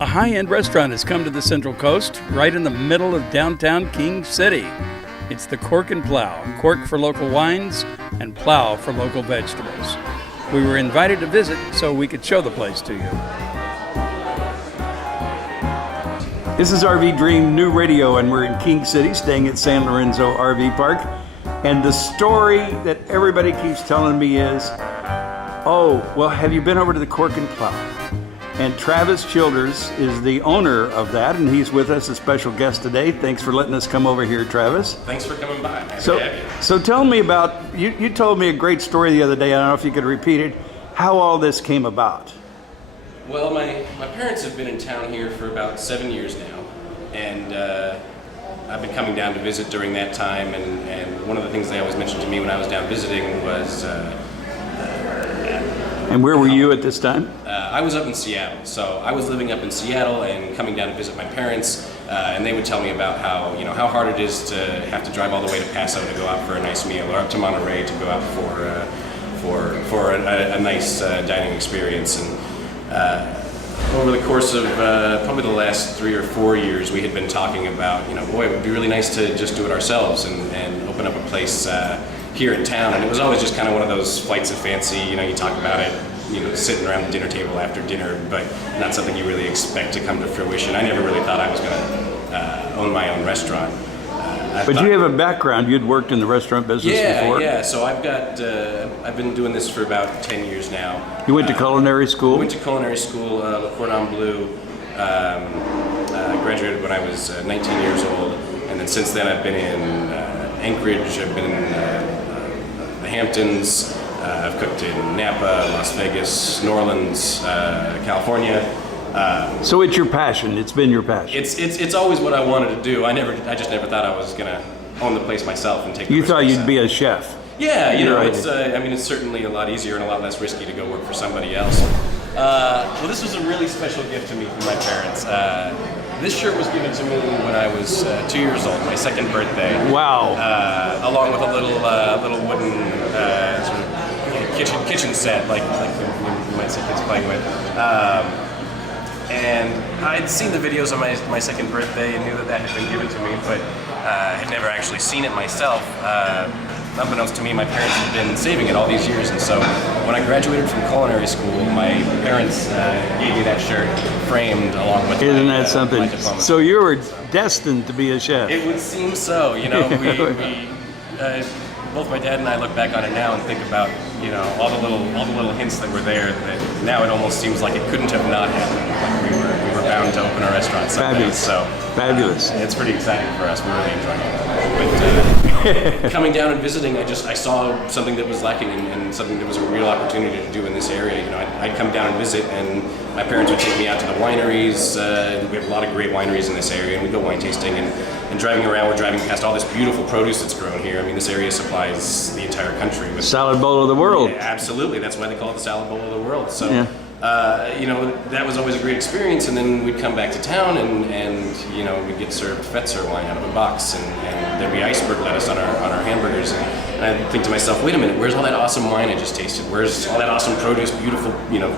A high-end restaurant has come to the Central Coast, right in the middle of downtown King City. It's the Cork and Plough, Cork for local wines and Plough for local vegetables. We were invited to visit so we could show the place to you. This is RV Dream New Radio, and we're in King City, staying at San Lorenzo RV Park. And the story that everybody keeps telling me is, oh, well, have you been over to the Cork and Plough? And Travis Childers is the owner of that, and he's with us, a special guest today. Thanks for letting us come over here, Travis. Thanks for coming by. Happy to have you. So tell me about, you told me a great story the other day, I don't know if you could repeat it, how all this came about. Well, my parents have been in town here for about 7 years now, and I've been coming down to visit during that time, and one of the things they always mentioned to me when I was down visiting was... And where were you at this time? I was up in Seattle, so I was living up in Seattle and coming down to visit my parents, and they would tell me about how hard it is to have to drive all the way to Paso to go out for a nice meal, or up to Monterey to go out for a nice dining experience. And over the course of probably the last 3 or 4 years, we had been talking about, boy, it would be really nice to just do it ourselves and open up a place here in town. And it was always just kind of one of those flights of fancy, you talk about it, sitting around the dinner table after dinner, but not something you really expect to come to fruition. I never really thought I was going to own my own restaurant. But you have a background. You'd worked in the restaurant business before. Yeah. So I've been doing this for about 10 years now. You went to culinary school? I went to culinary school, Cork and Plough. Graduated when I was 19 years old, and then since then I've been in Anchorage. I've been in the Hamptons. I've cooked in Napa, Las Vegas, New Orleans, California. So it's your passion. It's been your passion. It's always what I wanted to do. I just never thought I was gonna own the place myself and take. You thought you'd be a chef. Yeah, it's certainly a lot easier and a lot less risky to go work for somebody else. Well, this was a really special gift to me from my parents. This shirt was given to me when I was 2 years old, my second birthday. Wow. Along with a little wooden sort of kitchen set, like you might see kids playing with. And I'd seen the videos on my second birthday and knew that had been given to me, but had never actually seen it myself. Unbeknownst to me, my parents had been saving it all these years, and so when I graduated from culinary school, my parents gave me that shirt framed along with Isn't my, that something? my diploma. So you were destined to be a chef. It would seem so. We both my dad and I look back on it now and think about all the little hints that were there. That now it almost seems like it couldn't have not happened. Like we were bound to open a restaurant someday. Fabulous. It's pretty exciting for us. We're really enjoying it. But coming down and visiting, I saw something that was lacking and something that was a real opportunity to do in this area. I'd come down and visit, and my parents would take me out to the wineries. We have a lot of great wineries in this area, and we go wine tasting and driving around. We're driving past all this beautiful produce that's grown here. I mean, this area supplies the entire country with salad bowl of the world. Yeah, absolutely. That's why they call it the salad bowl of the world. So. That was always a great experience, and then we'd come back to town and we'd get served Fetzer wine out of a box, and there'd be iceberg lettuce on our hamburgers, and I'd think to myself, wait a minute, where's all that awesome wine I just tasted? Where's all that awesome produce, beautiful,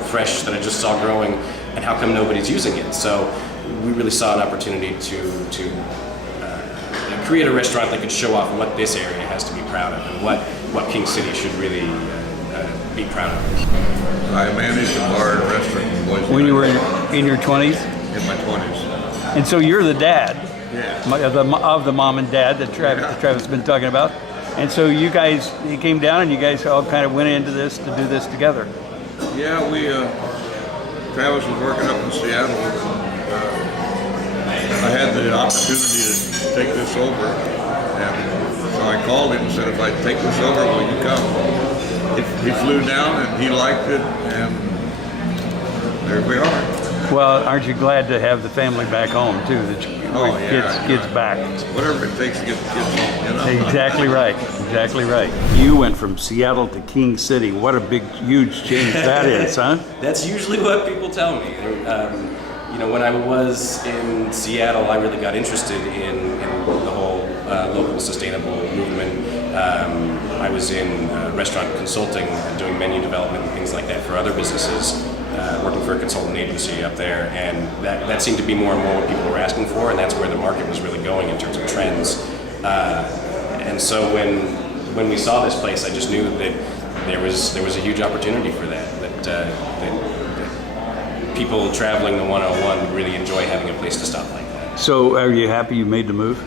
fresh, that I just saw growing, and how come nobody's using it? So we really saw an opportunity to create a restaurant that could show off what this area has to be proud of, and what King City should really be proud of. I managed a bar and restaurant in Boise. When you were in your 20s? In my 20s. And so you're the dad. Yeah. Of the mom and dad that Travis has been talking about. And so you came down and you guys all kind of went into this to do this together. Yeah, Travis was working up in Seattle. I had the opportunity to take this over. And so I called him and said, if I take this over, will you come? He flew down and he liked it, and there we are. Well, aren't you glad to have the family back home too? Kids back. Whatever it takes to get the kids home. Exactly right. Exactly right. You went from Seattle to King City. What a big, huge change that is, huh? That's usually what people tell me. When I was in Seattle, I really got interested in the whole local sustainable movement. I was in restaurant consulting, doing menu development and things like that for other businesses. working for a consultant agency up there, and that seemed to be more and more what people were asking for, and that's where the market was really going in terms of trends. And so when we saw this place, I just knew that there was a huge opportunity for that people traveling the 101 would really enjoy having a place to stop like that. So are you happy you made the move?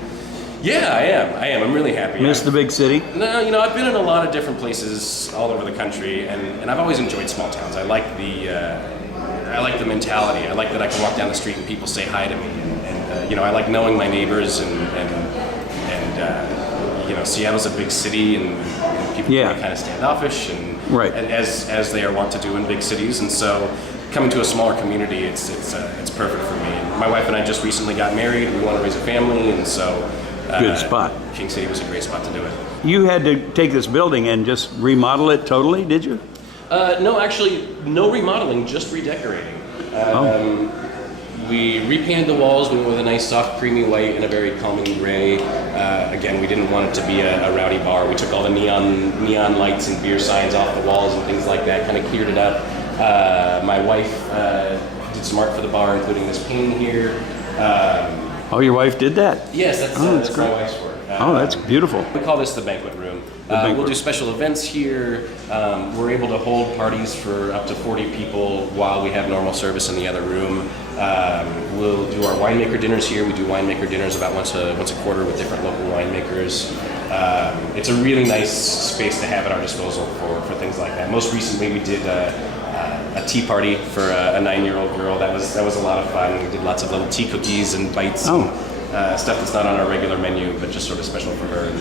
Yeah, I am. I'm really happy. Miss the big city? No, I've been in a lot of different places all over the country, and I've always enjoyed small towns. I like the mentality. I like that I can walk down the street and people say hi to me, and I like knowing my neighbors, and Seattle's a big city, and people are kind of standoffish, and right. as they are wont to do in big cities, and so coming to a smaller community, it's perfect for me. And my wife and I just recently got married. We want to raise a family, and so good spot. King City was a great spot to do it. You had to take this building and just remodel it totally, did you? No, actually, no remodeling, just redecorating. We repainted the walls. We went with a nice soft creamy white and a very calming gray. Again, we didn't want it to be a rowdy bar. We took all the neon lights and beer signs off the walls and things like that, kind of cleared it up. My wife did some art for the bar, including this painting here. Oh, your wife did that? Yes, that's my wife's work. That's beautiful. We call this the banquet room. We'll do special events here. We're able to hold parties for up to 40 people while we have normal service in the other room. We'll do our winemaker dinners here. We do winemaker dinners about once a quarter with different local winemakers. It's a really nice space to have at our disposal for things like that. Most recently, we did a tea party for a 9-year-old girl. That was a lot of fun. We did lots of little tea cookies and bites. And, stuff that's not on our regular menu, but just sort of special for her. And,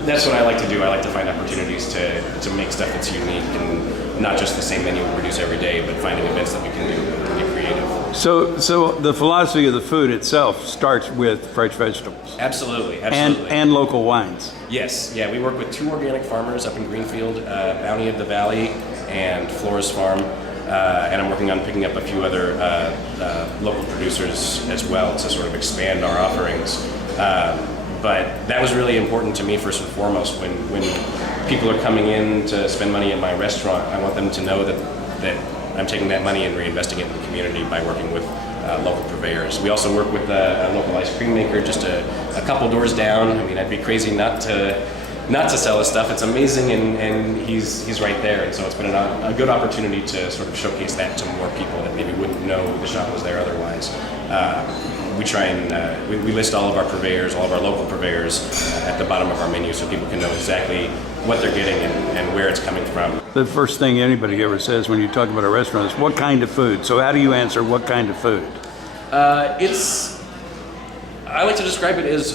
that's what I like to do. I like to find opportunities to make stuff that's unique and not just the same menu we produce every day, but finding events that we can do and get creative. So the philosophy of the food itself starts with fresh vegetables. Absolutely. And local wines. Yes, yeah. We work with 2 organic farmers up in Greenfield, Bounty of the Valley and Flores Farm. And I'm working on picking up a few other local producers as well to sort of expand our offerings. But that was really important to me first and foremost. When people are coming in to spend money at my restaurant, I want them to know that I'm taking that money and reinvesting it in the community by working with local purveyors. We also work with a local ice cream maker just a couple doors down. I mean, I'd be crazy not to sell his stuff. It's amazing, and he's right there. And so it's been a good opportunity to sort of showcase that to more people that maybe wouldn't know the shop was there otherwise. We try and we list all of our purveyors, all of our local purveyors at the bottom of our menu so people can know exactly what they're getting and where it's coming from. The first thing anybody ever says when you talk about a restaurant is, what kind of food? So how do you answer what kind of food? I like to describe it as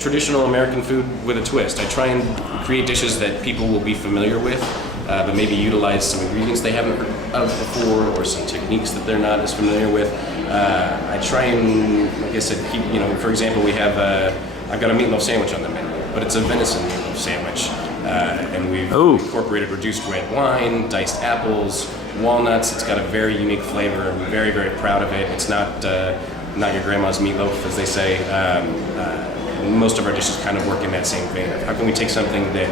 traditional American food with a twist. I try and create dishes that people will be familiar with, but maybe utilize some ingredients they haven't heard of before or some techniques that they're not as familiar with. I try and, like I said, keep, for example, I've got a meatloaf sandwich on the menu, but it's a venison meatloaf sandwich. And we've incorporated reduced red wine, diced apples, walnuts. It's got a very unique flavor. I'm very, very proud of it. It's not your grandma's meatloaf, as they say. Most of our dishes kind of work in that same vein. How can we take something that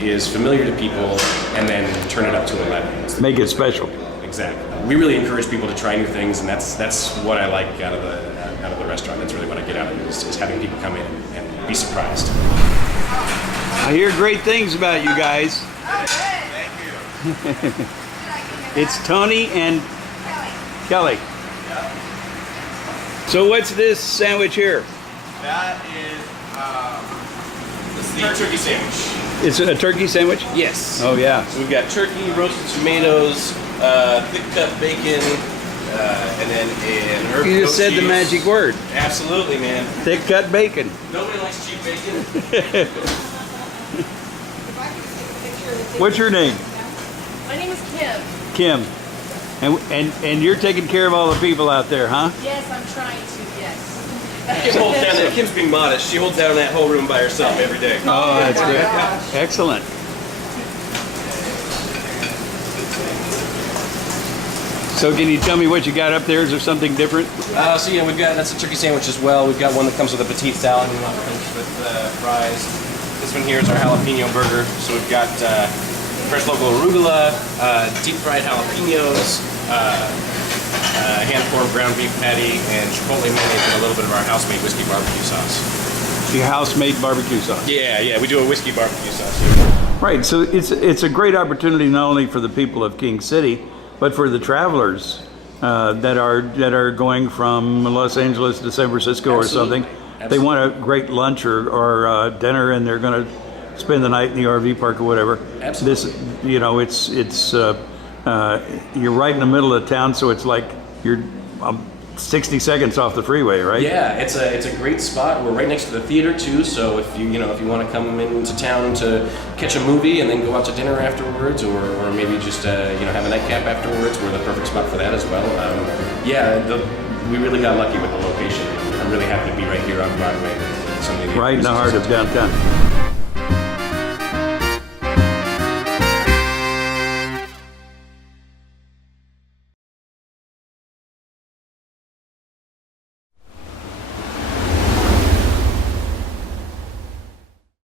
is familiar to people and then turn it up to 11? Make it special. Exactly. We really encourage people to try new things, and that's what I like out of the restaurant. That's really what I get out of it, is having people come in and be surprised. I hear great things about you guys. Thank you. It's Tony and Kelly. So what's this sandwich here? That is The turkey sandwich. It's a turkey sandwich? Yes. Oh yeah. So we've got turkey, roasted tomatoes, thick cut bacon, and then an herb. You just said the magic word. Absolutely, man. Thick cut bacon. Nobody likes cheap bacon. What's your name? My name is Kim. Kim. And you're taking care of all the people out there, huh? Yes, I'm trying to, yes. Kim holds down that. Kim's being modest. She holds down that whole room by herself every day. Oh, that's great. Excellent. So can you tell me what you got up there? Is there something different? So yeah, that's a turkey sandwich as well. We've got one that comes with a petite salad and one that comes with fries. This one here is our jalapeno burger. So we've got fresh local arugula, deep fried jalapenos, a hand-formed ground beef patty, and chipotle mayonnaise and a little bit of our house-made whiskey barbecue sauce. Your house-made barbecue sauce. Yeah, we do a whiskey barbecue sauce here. Right, so it's a great opportunity not only for the people of King City, but for the travelers that are going from Los Angeles to San Francisco or something. They want a great lunch or dinner, and they're going to spend the night in the RV park or whatever. Absolutely. This, you know, it's you're right in the middle of town, so it's like you're 60 seconds off the freeway, right? Yeah, it's a great spot. We're right next to the theater too, so if you want to come into town to catch a movie and then go out to dinner afterwards, or maybe just have a nightcap afterwards, we're the perfect spot for that as well. We really got lucky with the location. I'm really happy to be right here on Broadway. Right in the heart of downtown.